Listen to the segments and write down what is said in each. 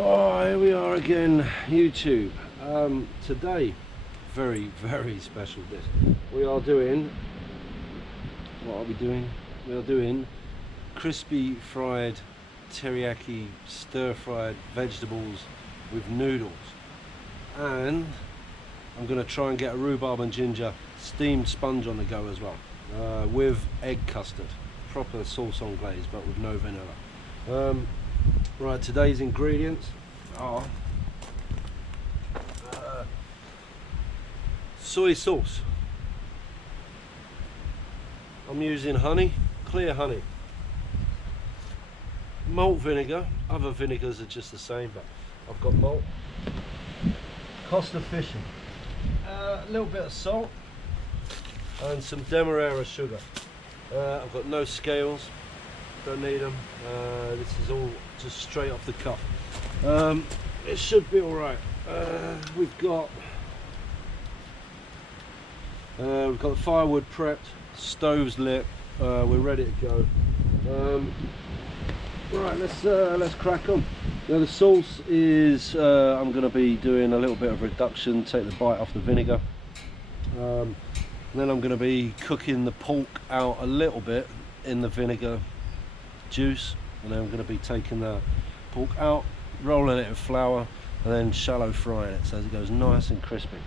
Oh, here we are again, YouTube. Today, very special dish. We are doing, what are we doing? We are doing crispy fried teriyaki stir-fried vegetables with noodles. And I'm going to try and get a rhubarb and ginger steamed sponge on the go as well, with egg custard. Proper sauce on glaze, but with no vanilla. Right, today's ingredients are soy sauce. I'm using honey, clear honey. Malt vinegar, other vinegars are just the same, but I've got malt. Costa fishing, a little bit of salt, and some demerara sugar. I've got no scales, don't need them. This is all just straight off the cuff. It should be all right. We've got the firewood prepped, stove's lit. We're ready to go. Right, let's crack on. Now the sauce is I'm going to be doing a little bit of reduction, take the bite off the vinegar. Then I'm going to be cooking the pork out a little bit in the vinegar juice, and then I'm going to be taking the pork out, rolling it in flour, and then shallow frying it so it goes nice and crispy.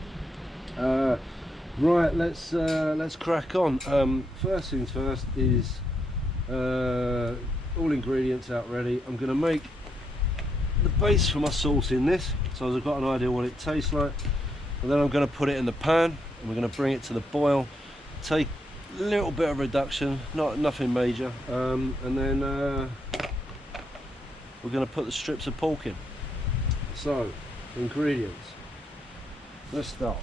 Right, let's crack on. First things first is all ingredients out ready. I'm going to make the base for my sauce in this, so I've got an idea what it tastes like, and then I'm going to put it in the pan and we're going to bring it to the boil, take a little bit of reduction, nothing major, and then we're going to put the strips of pork in. So, ingredients. Let's start.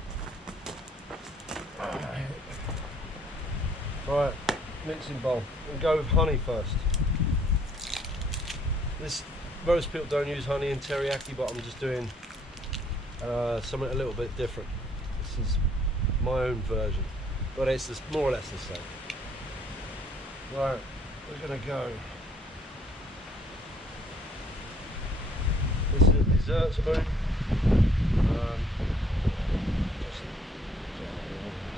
Right, mixing bowl. We'll go with honey first. Most people don't use honey in teriyaki, but I'm just doing something a little bit different. This is my own version, but it's just more or less the same. Right, we're going to go. This is a dessert spoon.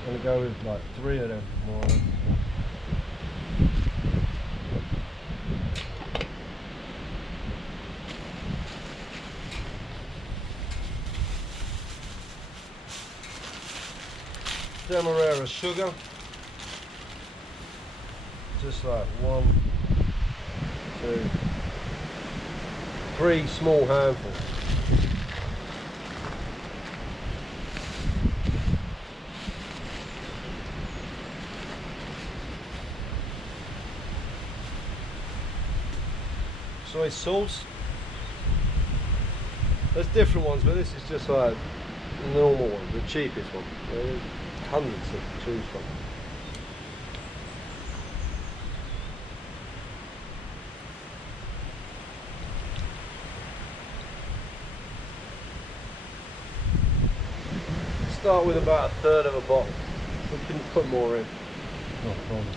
I'm going to go with like 3 of them, more or less. Demerara sugar, just like 1, 2, 3 small handfuls. Soy sauce. There's different ones, but this is just like the normal one, the cheapest one. There's hundreds to choose from. Start with about 1/3 of a bottle. We can put more in. No problem.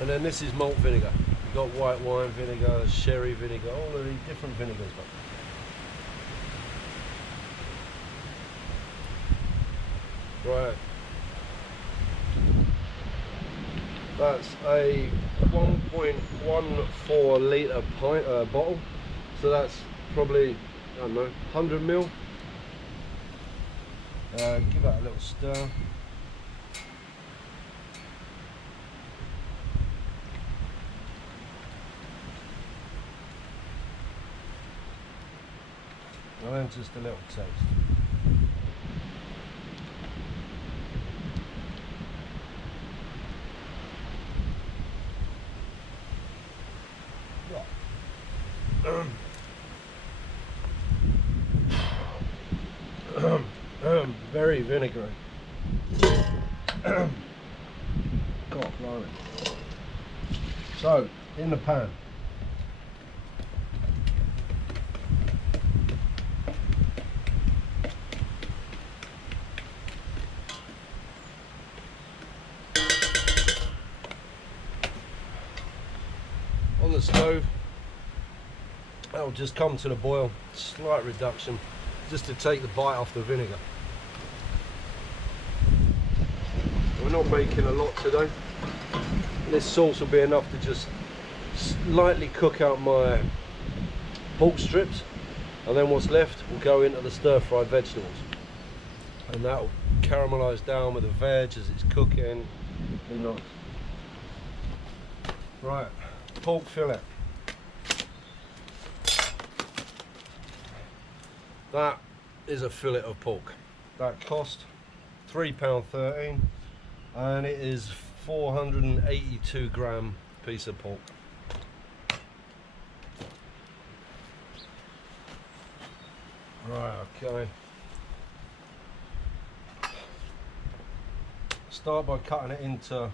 And then this is malt vinegar. We've got white wine vinegar, sherry vinegar, all of these different vinegars. Right. That's a 1.14 litre pint bottle. So that's probably, I don't know, 100 ml. Give that a little stir. And then just a little taste. Very vinegary. God, blimey. So, in the pan. On the stove, That'll just come to the boil, slight reduction, just to take the bite off the vinegar. We're not making a lot today. This sauce will be enough to just lightly cook out my pork strips, and then what's left will go into the stir-fried vegetables, and that'll caramelise down with the veg as it's cooking. Be nice. Right, pork fillet. That is a fillet of pork. That cost £3.13, and it is 482 gram piece of pork. Right, okay. Start by cutting it into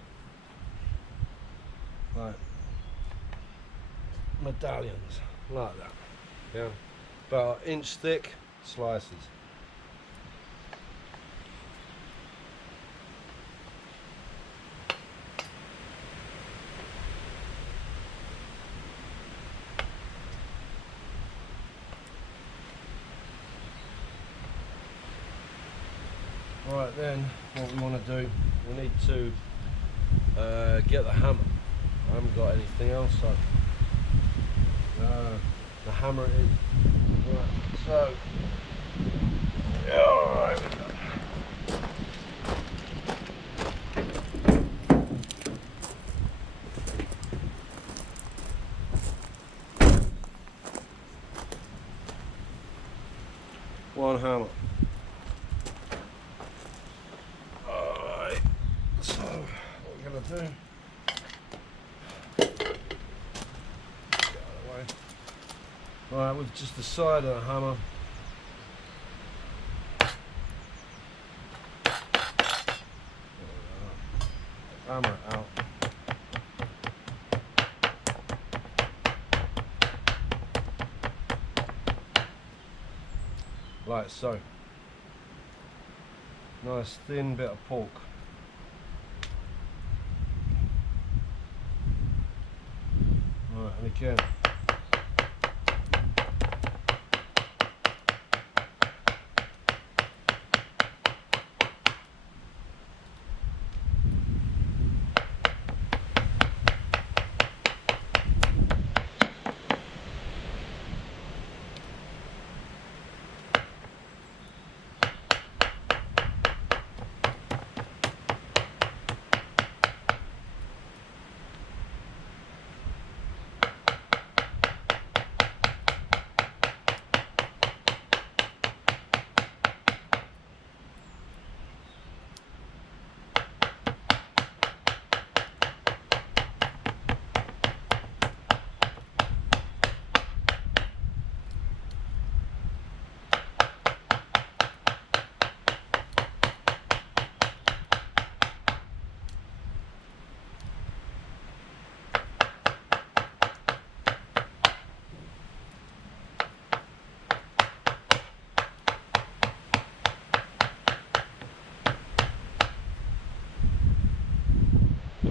like medallions, like that. Yeah, about an inch thick slices. Right, then what we want to do, we need to get the hammer. I haven't got anything else, so the hammer it is. Right, so yeah, all right. One hammer. Alright, so what we're going to do, get out of the way. Alright, with just the side of the hammer, hammer it out. Like so. Nice thin bit of pork. Right, and again.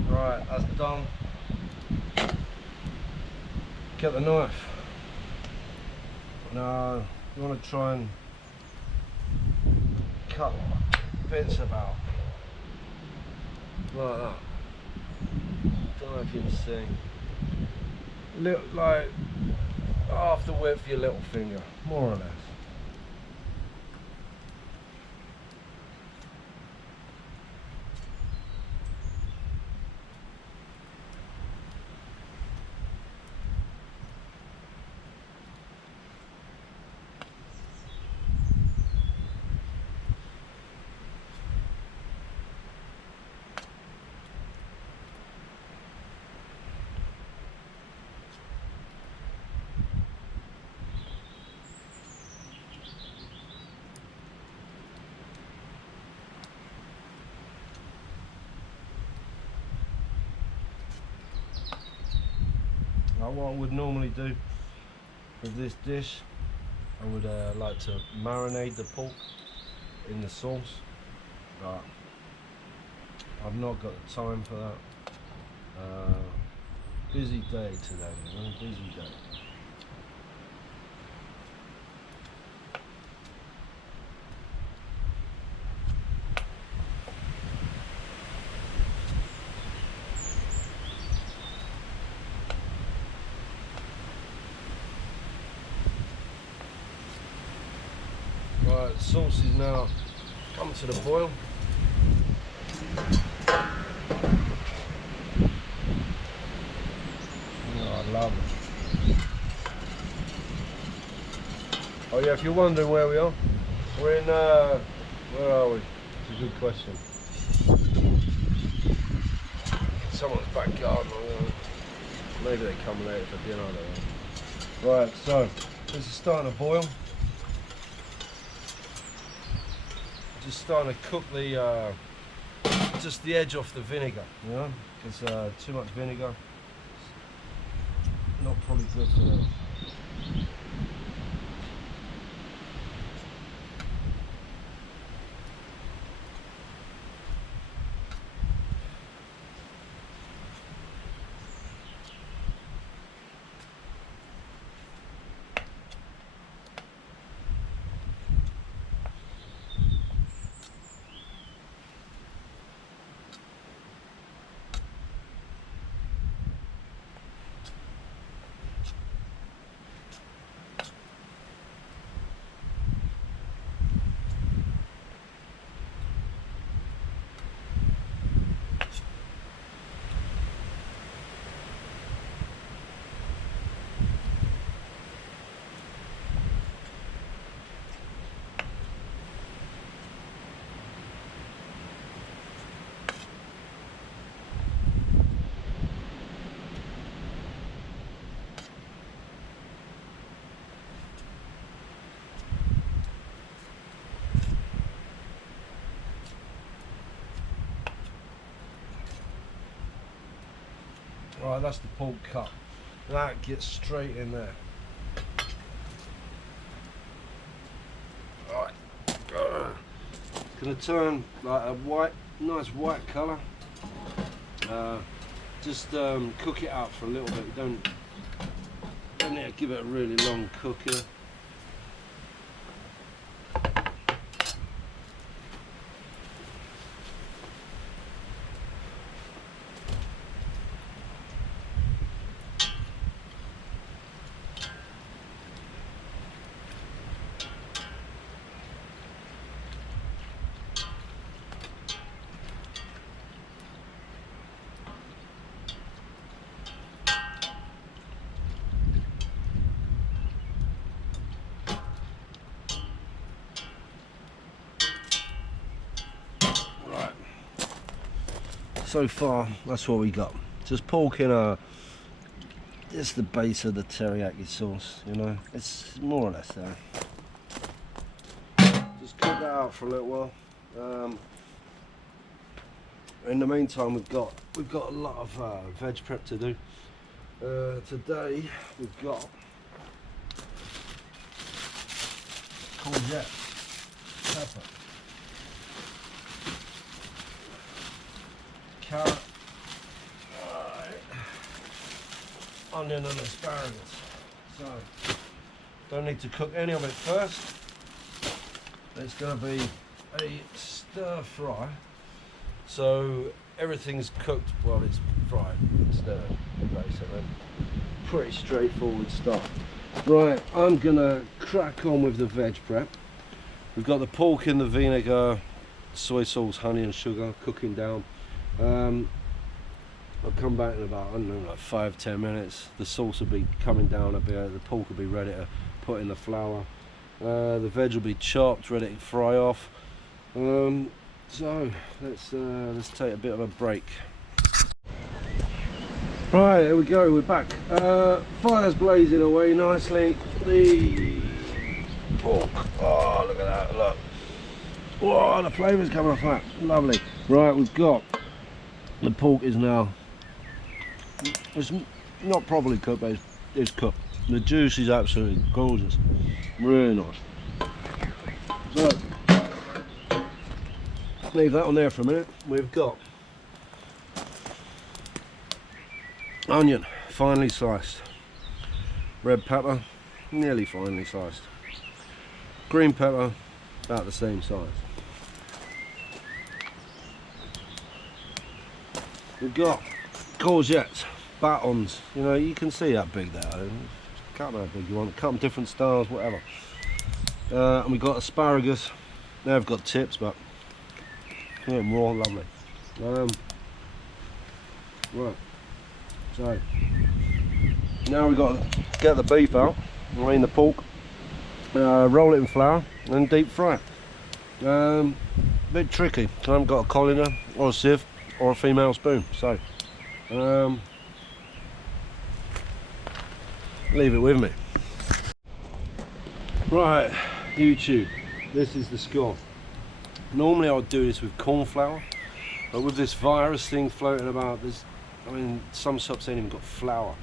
Right, that's done. Get the knife. Now you want to try and cut bits about like that. Don't know if you can see. Little, like half the width of your little finger, more or less. Now what I would normally do with this dish, I would like to marinate the pork in the sauce, but I've not got the time for that. Busy day today, busy day. the sauce is now come to the boil. Oh, I love it. Oh yeah, if you're wondering where we are, we're in, where are we? It's a good question. Someone's back garden, maybe they come later for dinner, I don't know. Right, so this is starting to boil. Just starting to cook the, just the edge off the vinegar, you know, because too much vinegar, not probably good for them. Right, that's the pork cut. That gets straight in there. Right, gonna turn like a white, nice white colour. Just cook it out for a little bit. Don't need to give it a really long cook here. So far, that's what we got. Just pork in a. It's the base of the teriyaki sauce, you know. It's more or less there. Just cook that out for a little while. In the meantime, we've got a lot of veg prep to do. Today we've got courgette, pepper, carrot, onion and asparagus. So, don't need to cook any of it first. It's going to be a stir fry. So everything's cooked while it's fried, stirred, basically. Pretty straightforward stuff. Right, I'm going to crack on with the veg prep. We've got the pork in the vinegar, soy sauce, honey and sugar cooking down. I'll come back in about, I don't know, like 5-10 minutes. The sauce will be coming down a bit, the pork will be ready to put in the flour. The veg will be chopped, ready to fry off. So let's take a bit of a break. Right, here we go, we're back. Fire's blazing away nicely. The pork, oh look at that, look. Whoa, the flavour's coming off that, lovely. Right, we've got, the pork is now, it's not properly cooked, but it's cooked. The juice is absolutely gorgeous, really nice. So, leave that on there for a minute. We've got onion, finely sliced. Red pepper, nearly finely sliced. Green pepper, about the same size. We've got courgettes, batons. You know, you can see how big they are. Cut them how big you want. Cut them different styles, whatever. And we got asparagus. They've got tips, but yeah, raw, lovely. Right, so now we've got to get the beef out, the pork, roll it in flour and deep fry it. Bit tricky, I haven't got a colander or a sieve or a female spoon, so leave it with me. Right, YouTube, this is the score. Normally I would do this with corn flour, but with this virus thing floating about, some shops ain't even got flour.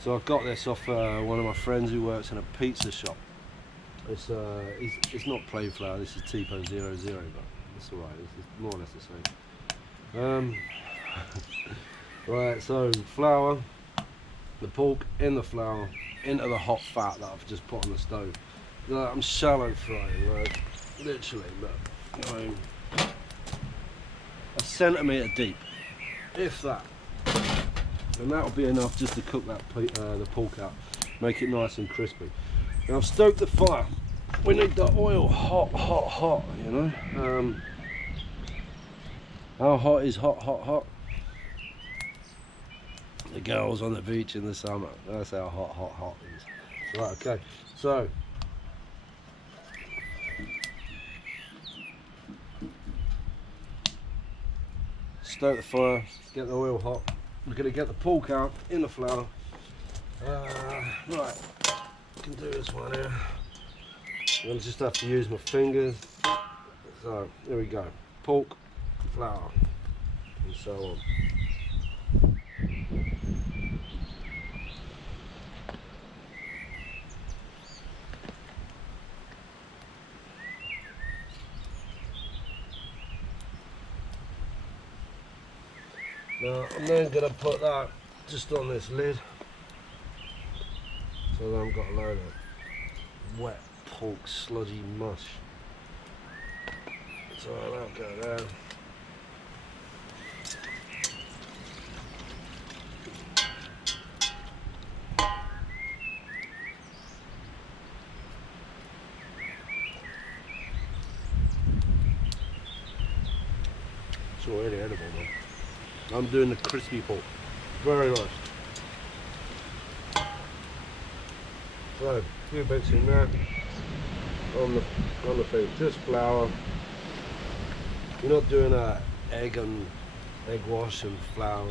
So I've got this off one of my friends who works in a pizza shop. It's not plain flour, this is Tipo 00, but it's alright, it's more or less the same. Right, so flour, the pork in the flour, into the hot fat that I've just put on the stove. I'm shallow frying, right? Literally, look, a centimetre deep, if that. And that'll be enough just to cook that the pork out, make it nice and crispy. Now I've stoked the fire. We need the oil hot, hot, hot, you know. How hot is hot, hot, hot? The girls on the beach in the summer. That's how hot, hot, hot is. Right, okay. So stoke the fire, get the oil hot. We're going to get the pork out in the flour. Right, I can do this one here. I'm going to just have to use my fingers. So, there we go. Pork, flour, and so on. Now, I'm then going to put that just on this lid, so that I've got a load of wet pork sludgy mush. So that'll go there. It's already edible though. I'm doing the crispy pork. Very nice. So, a few bits in there. On the thing, just flour. You're not doing a egg wash and flour.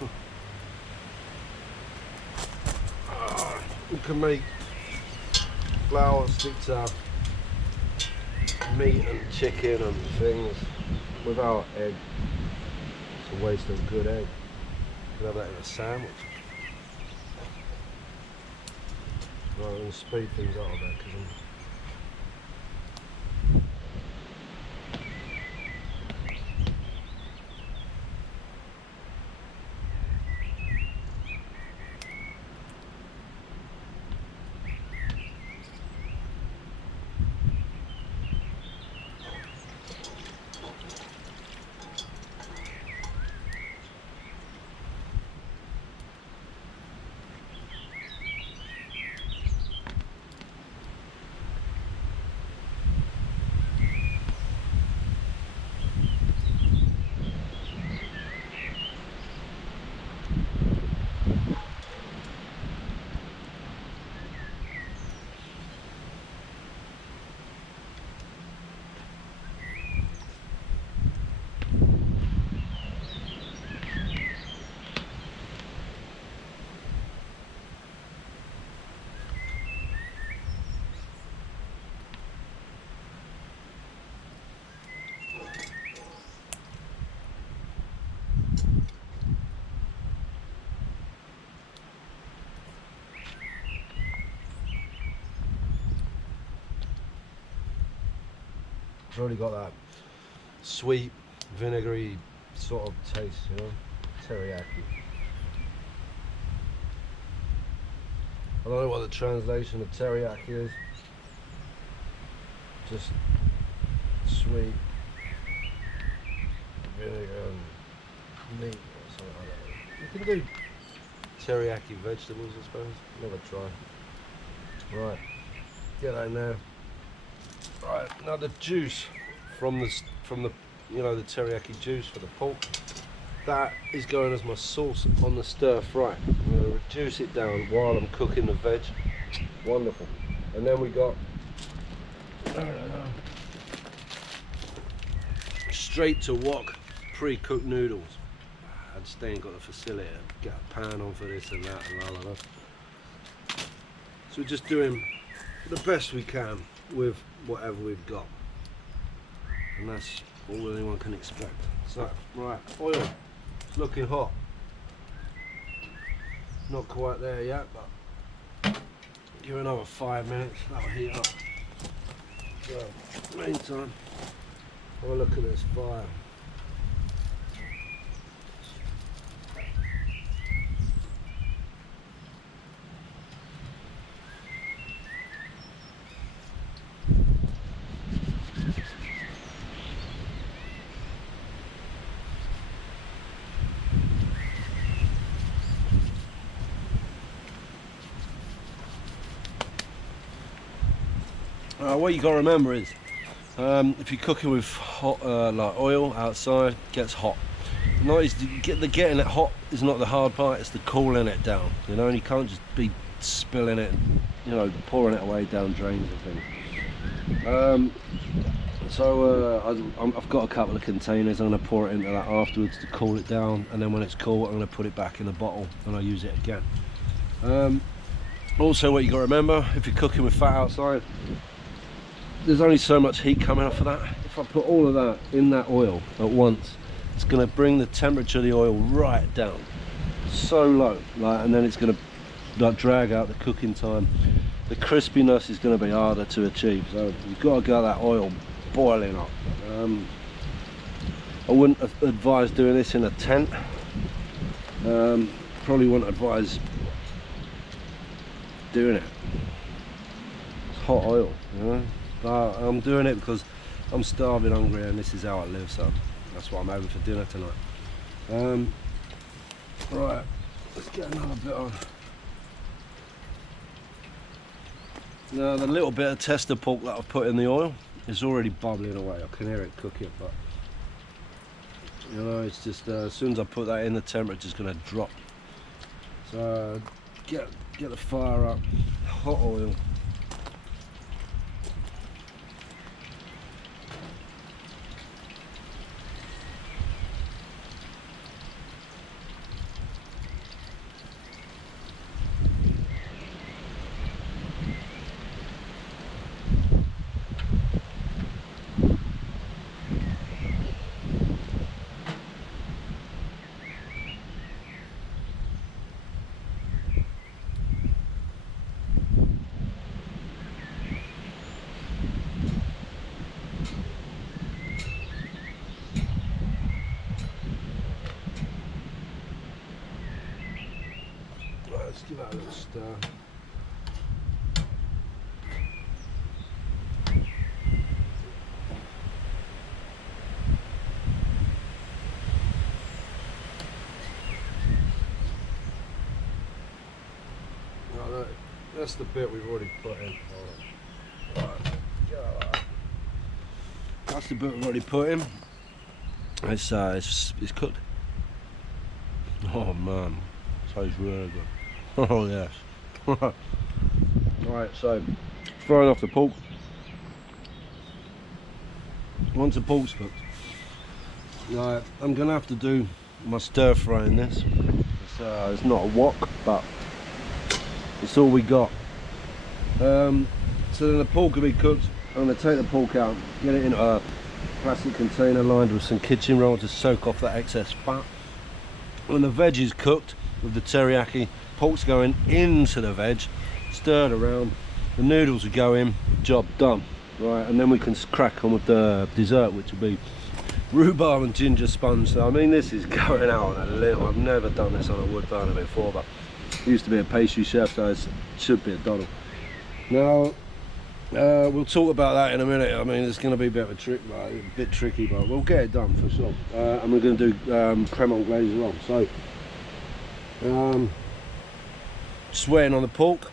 Right. You can make flour stick to meat and chicken and things without egg. It's a waste of a good egg. You can have that in a sandwich. Right, I'm going to speed things up a bit because it's already got that sweet, vinegary sort of taste, you know, teriyaki. I don't know what the translation of teriyaki is. Just sweet vinegar and meat or something like that. You can do teriyaki vegetables, I suppose. Never tried. Right, get that in there. Right, now the juice from the you know, the teriyaki juice for the pork, that is going as my sauce on the stir fry. I'm going to reduce it down while I'm cooking the veg. Wonderful. And then we got straight to wok pre-cooked noodles. I just ain't got the facility to get a pan on for this and that and la la la. So we're just doing the best we can with whatever we've got, and that's all anyone can expect. So, right, oil, it's looking hot. Not quite there yet, but give it another 5 minutes, that'll heat up. So, meantime, have a look at this fire. What you got to remember is, if you're cooking with hot, like oil outside, it gets hot. Getting it hot is not the hard part; it's the cooling it down. You know, and you can't just be spilling it, and, you know, pouring it away down drains and things. I've got a couple of containers. I'm going to pour it into that afterwards to cool it down, and then when it's cool, I'm going to put it back in the bottle and I'll use it again. Also, what you got to remember, if you're cooking with fat outside, there's only so much heat coming off of that. If I put all of that in that oil at once, it's going to bring the temperature of the oil right down, so low, like, and then it's going to like drag out the cooking time. The crispiness is going to be harder to achieve, so you've got to get that oil boiling up. I wouldn't advise doing this in a tent. Probably wouldn't advise doing it. It's hot oil, you know. I'm doing it because I'm starving, hungry, and this is how I live, so that's what I'm having for dinner tonight. Right, let's get another bit on. Now the little bit of tester pork that I've put in the oil is already bubbling away. I can hear it cooking, but you know, it's just as soon as I put that in, the temperature's going to drop. So get the fire up, hot oil. Let's give that a little stir. Now that's the bit we've already put in. Right. That's the bit we've already put in. It's cooked. Oh man, tastes really good. Oh yes. Alright, so throwing off the pork. Once the pork's cooked, I'm gonna have to do my stir fry in this. It's not a wok, but it's all we got. So then the pork will be cooked. I'm gonna take the pork out, get it in a plastic container lined with some kitchen roll to soak off that excess fat. When the veg is cooked with the teriyaki, pork's going into the veg, stirred around, the noodles will go in, job done. Right, and then we can crack on with the dessert, which will be rhubarb and ginger sponge. So I mean, this is going out a little. I've never done this on a wood burner before, but I used to be a pastry chef, so it should be a doddle. Now we'll talk about that in a minute. I mean, it's going to be a bit of a bit tricky, but we'll get it done for sure. And we're going to do creme anglaise as well. So just waiting on the pork.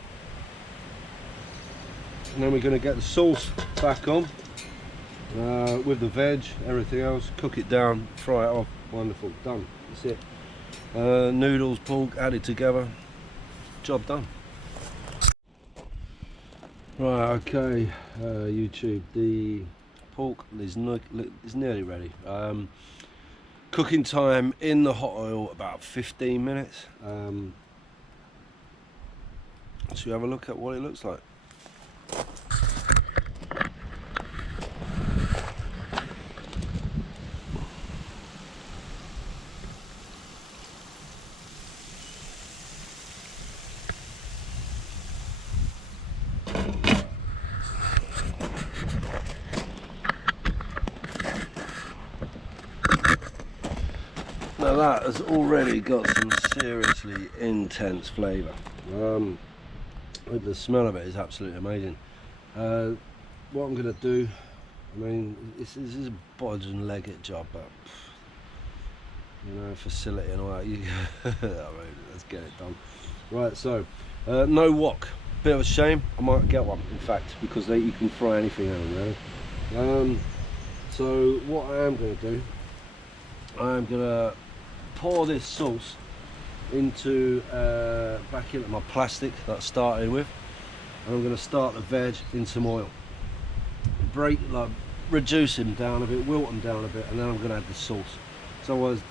and then we're going to get the sauce back on with the veg, everything else, cook it down, fry it off. Wonderful, done. That's it. Noodles, pork added together, job done. Right, okay, YouTube, the pork is nearly ready. Cooking time in the hot oil about 15 minutes. Should we have a look at what it looks like? Now that has already got some seriously intense flavour. The smell of it is absolutely amazing. What I'm going to do, I mean, this is a bodge and legget job, but you know, facility and all that. Let's get it done. Right, so no wok. Bit of a shame. I might get one, in fact, because you can fry anything out there. So what I am going to do, I am going to pour this sauce into back into my plastic that I started with, and I'm going to start the veg in some oil, reduce them down a bit, wilt them down a bit, and then I'm going to add the sauce. So otherwise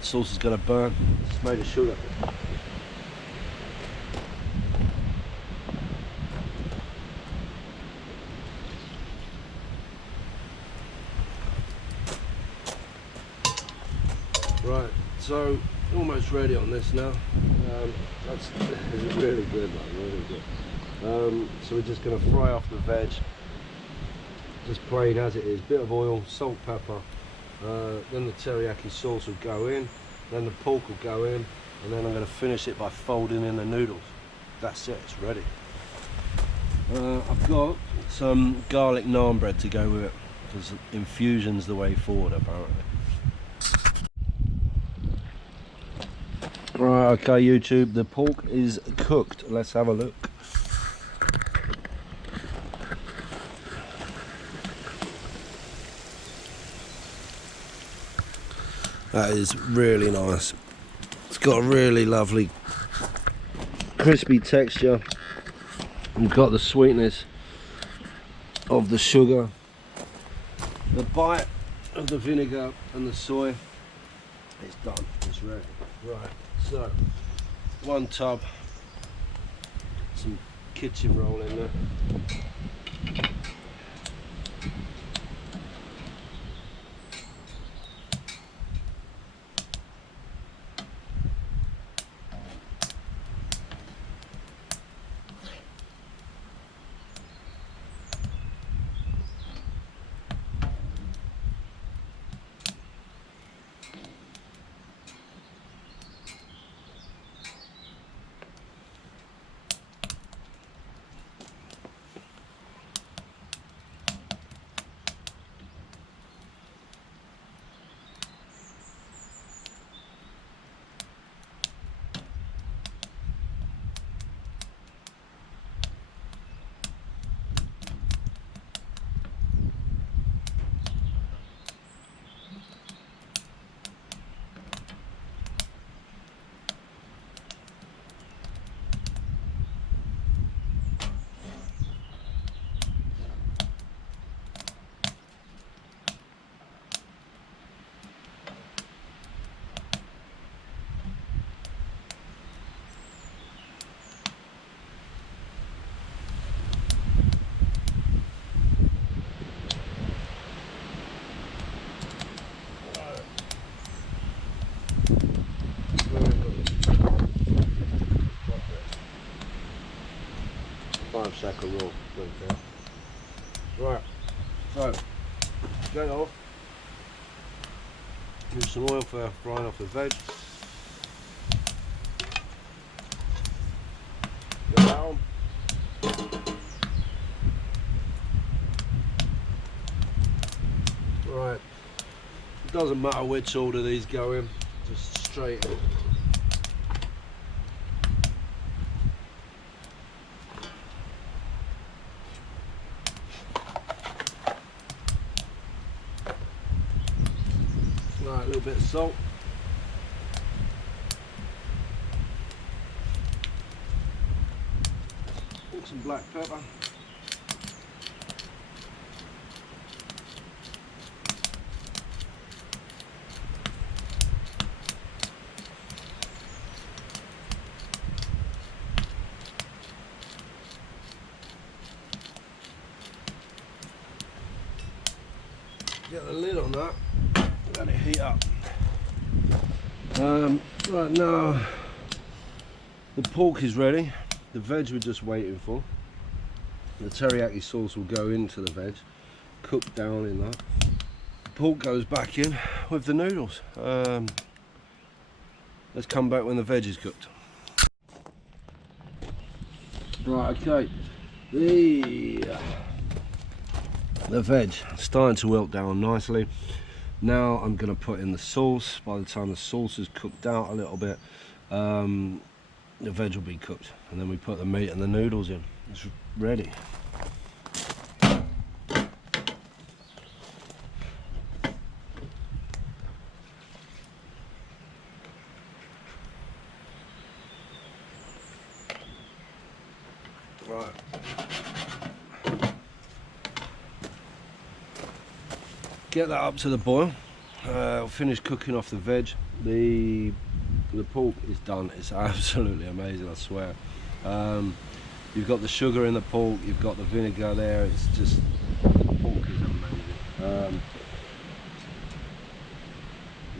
the sauce is going to burn. It's made of sugar. Right, so almost ready on this now. That's really good, man, really good. So we're just going to fry off the veg, just plain as it is. Bit of oil, salt, pepper. Then the teriyaki sauce will go in. Then the pork will go in, and then I'm going to finish it by folding in the noodles. That's it. It's ready. I've got some garlic naan bread to go with it, because infusion's the way forward, apparently. Right, okay, YouTube, the pork is cooked. Let's have a look. That is really nice. It's got a really lovely crispy texture. We've got the sweetness of the sugar, the bite of the vinegar and the soy. It's done, it's ready. Right, so one tub, some kitchen roll in there. Second roll. Right, so get off. Use some oil for frying off the veg. Get that on. Right, it doesn't matter which order these go in, just straight in. little bit of salt. Some black pepper. Get the lid on that, let it heat up. Right now, the pork is ready. The veg we're just waiting for. The teriyaki sauce will go into the veg, cook down in that. The pork goes back in with the noodles. Let's come back when the veg is cooked. Right, okay. The veg starting to wilt down nicely. Now I'm going to put in the sauce. By the time the sauce is cooked out a little bit, the veg will be cooked, and then we put the meat and the noodles in. It's ready. Right. Get that up to the boil. Finish cooking off the veg. The pork is done. It's absolutely amazing, I swear. You've got the sugar in the pork, you've got the vinegar there. It's just, the pork is amazing.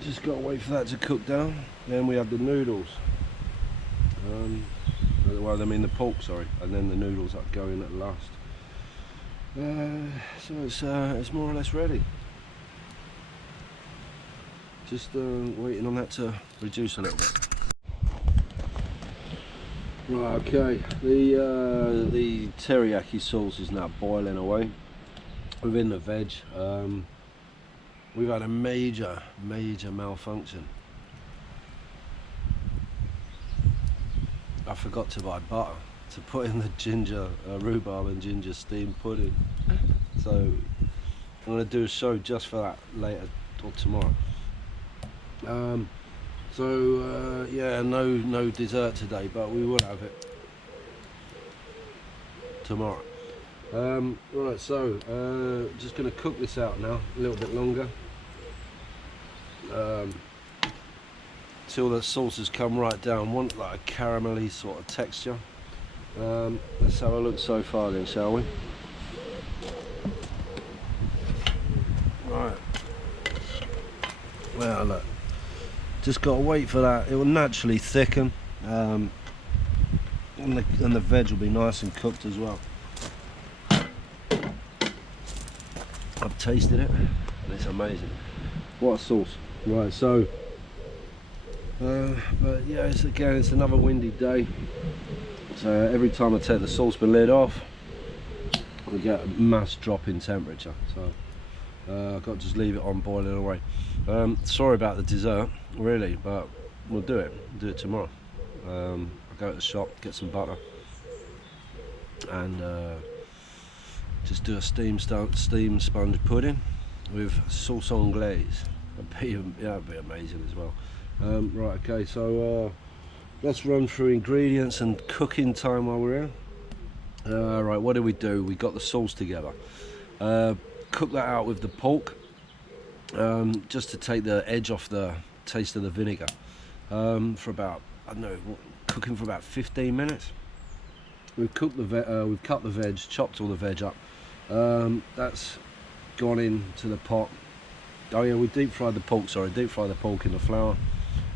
Just got to wait for that to cook down. Then we have the noodles. Well, I mean the pork, sorry, and then the noodles that go in at last. So it's more or less ready. Just waiting on that to reduce a little bit. Right, okay. The teriyaki sauce is now boiling away within the veg. We've had a major malfunction. I forgot to buy butter to put in the ginger, rhubarb and ginger steamed pudding. So I'm going to do a show just for that later or tomorrow. Yeah, no dessert today, but we will have it tomorrow. Right, so just going to cook this out now a little bit longer, till the sauce has come right down. Want like a caramelly sort of texture. Let's have a look so far then, shall we? Right. Well, look. Just got to wait for that. It will naturally thicken, and the veg will be nice and cooked as well. I've tasted it, and it's amazing. What a sauce! Right, so, but yeah, it's another windy day. So every time I take the saucepan lid off, we get a mass drop in temperature. So I've got to just leave it on boiling away. Sorry about the dessert, really, but we'll do it. We'll do it tomorrow. I'll go to the shop, get some butter, and just do a steam sponge pudding with sauce anglaise. That'd be amazing as well. Right, okay, so let's run through ingredients and cooking time while we're here. Right, what did we do? We got the sauce together. Cook that out with the pork, just to take the edge off the taste of the vinegar, for about, I don't know, cooking for about 15 minutes. We've cut the veg, chopped all the veg up. That's gone into the pot. Oh yeah, we deep fried the pork, deep fry the pork in the flour.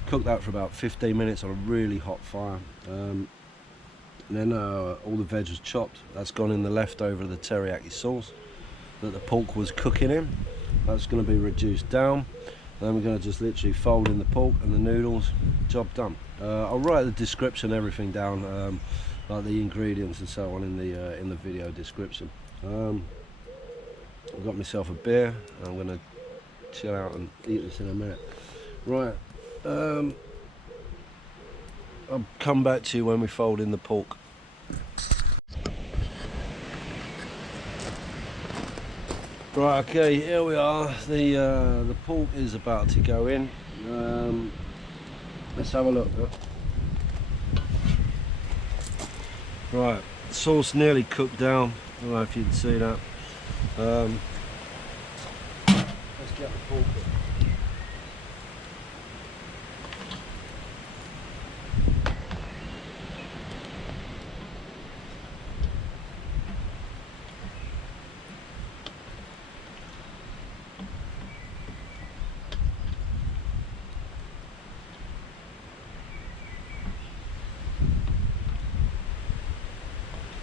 Cook that for about 15 minutes on a really hot fire. And then all the veg was chopped. That's gone in the leftover of the teriyaki sauce that the pork was cooking in. That's going to be reduced down. Then we're going to just literally fold in the pork and the noodles. Job done. I'll write the description, everything down, like the ingredients and so on in the video description. I've got myself a beer. I'm going to chill out and eat this in a minute. Right. I'll come back to you when we fold in the pork. Right, okay, here we are. The pork is about to go in. Let's have a look. Right, sauce nearly cooked down. I don't know if you can see that. Let's get the pork in.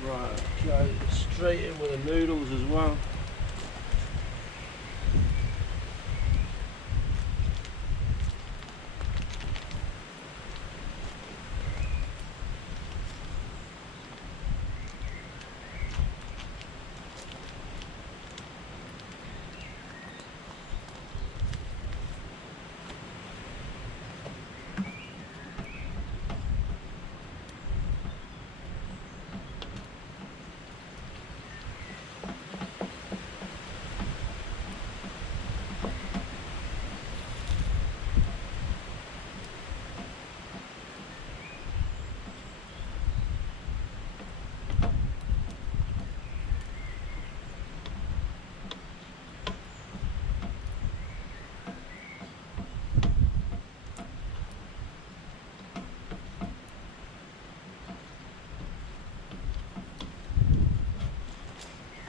Right, okay, straight in with the noodles as well.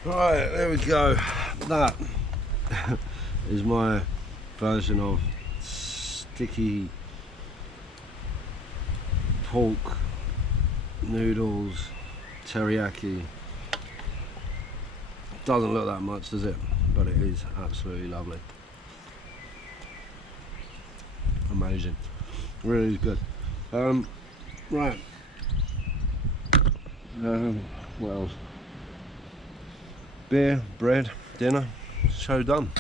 Right, there we go. That is my version of sticky pork noodles teriyaki. Doesn't look that much, does it? But it is absolutely lovely. Amazing. Really is good. Right. What else? Beer, bread, dinner, show done.